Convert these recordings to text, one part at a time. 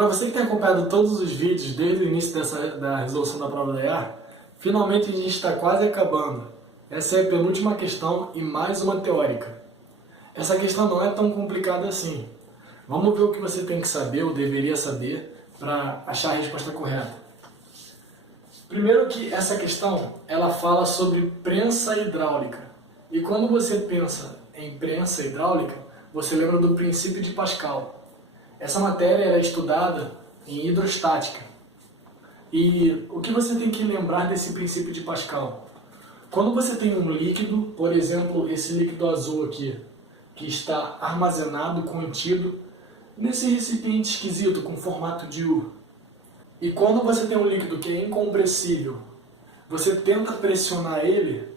Para você que tem acompanhado todos os vídeos desde o início da resolução da prova da EA, finalmente a gente está quase acabando. Essa é a penúltima questão e mais uma teórica. Essa questão não é tão complicada assim. Vamos ver o que você tem que saber ou deveria saber para achar a resposta correta. Primeiro que essa questão, ela fala sobre prensa hidráulica. E quando você pensa em prensa hidráulica, você lembra do princípio de Pascal. Essa matéria era estudada em hidrostática. E o que você tem que lembrar desse princípio de Pascal? Quando você tem um líquido, por exemplo, esse líquido azul aqui, que está armazenado, contido, nesse recipiente esquisito com formato de U. E quando você tem um líquido que é incompressível, você tenta pressionar ele,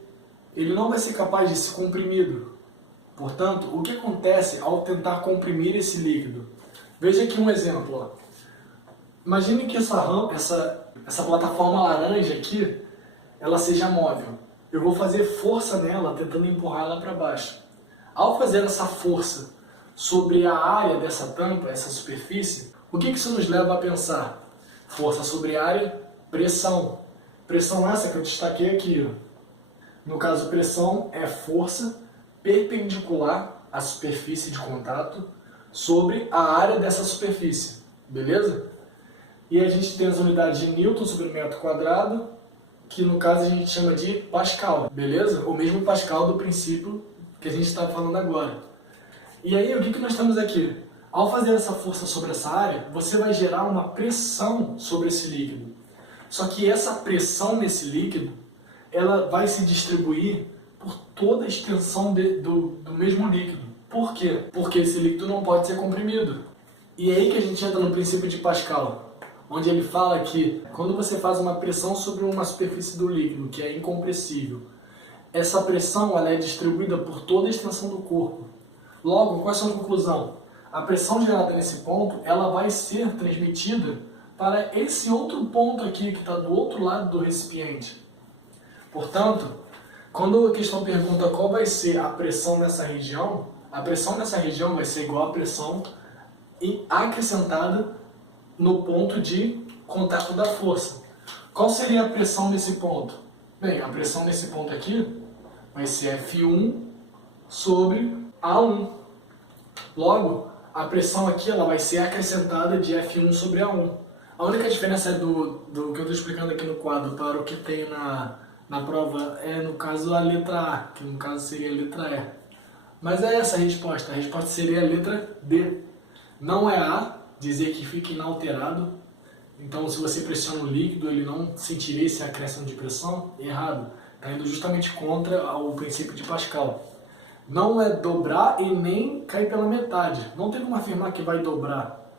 ele não vai ser capaz de ser comprimido. Portanto, o que acontece ao tentar comprimir esse líquido? Veja aqui um exemplo. Ó. Imagine que essa plataforma laranja aqui, ela seja móvel. Eu vou fazer força nela, tentando empurrar ela para baixo. Ao fazer essa força sobre a área dessa tampa, essa superfície, o que isso nos leva a pensar? Força sobre a área, pressão. Pressão essa que eu destaquei aqui. Ó. No caso, pressão é força perpendicular à superfície de contato sobre a área dessa superfície, beleza? E a gente tem as unidades de Newton sobre metro quadrado, que no caso a gente chama de Pascal, beleza? O mesmo Pascal do princípio que a gente está falando agora. E aí, o que nós temos aqui? Ao fazer essa força sobre essa área, você vai gerar uma pressão sobre esse líquido. Só que essa pressão nesse líquido, ela vai se distribuir por toda a extensão do mesmo líquido. Por quê? Porque esse líquido não pode ser comprimido. E é aí que a gente entra no princípio de Pascal, onde ele fala que quando você faz uma pressão sobre uma superfície do líquido, que é incompressível, essa pressão ela é distribuída por toda a extensão do corpo. Logo, qual é a sua conclusão? A pressão gerada nesse ponto, ela vai ser transmitida para esse outro ponto aqui, que está do outro lado do recipiente. Portanto, quando a questão pergunta qual vai ser a pressão nessa região, a pressão nessa região vai ser igual à pressão acrescentada no ponto de contato da força. Qual seria a pressão nesse ponto? Bem, a pressão nesse ponto aqui vai ser F1 sobre A1. Logo, a pressão aqui ela vai ser acrescentada de F1 sobre A1. A única diferença do que eu estou explicando aqui no quadro para o que tem na prova é, no caso, a letra A, que no caso seria a letra E. Mas é essa a resposta seria a letra D. Não é A, dizer que fica inalterado. Então, se você pressiona o líquido, ele não sentiria esse acréscimo de pressão. Errado. Está indo justamente contra o princípio de Pascal. Não é dobrar e nem cair pela metade. Não tem como afirmar que vai dobrar.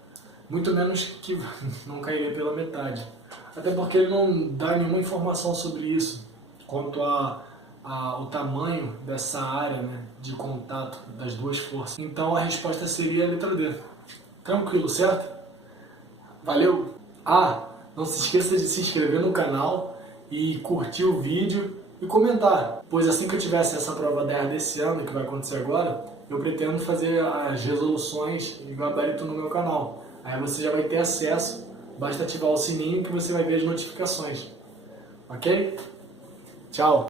Muito menos que não cairia pela metade. Até porque ele não dá nenhuma informação sobre isso. Quanto o tamanho dessa área, né, de contato das duas forças. Então a resposta seria a letra D. Tranquilo, certo? Valeu! Não se esqueça de se inscrever no canal e curtir o vídeo e comentar, pois assim que eu tivesse essa prova da EA desse ano, que vai acontecer agora, eu pretendo fazer as resoluções e gabarito no meu canal. Aí você já vai ter acesso, basta ativar o sininho que você vai ver as notificações. Ok? Tchau!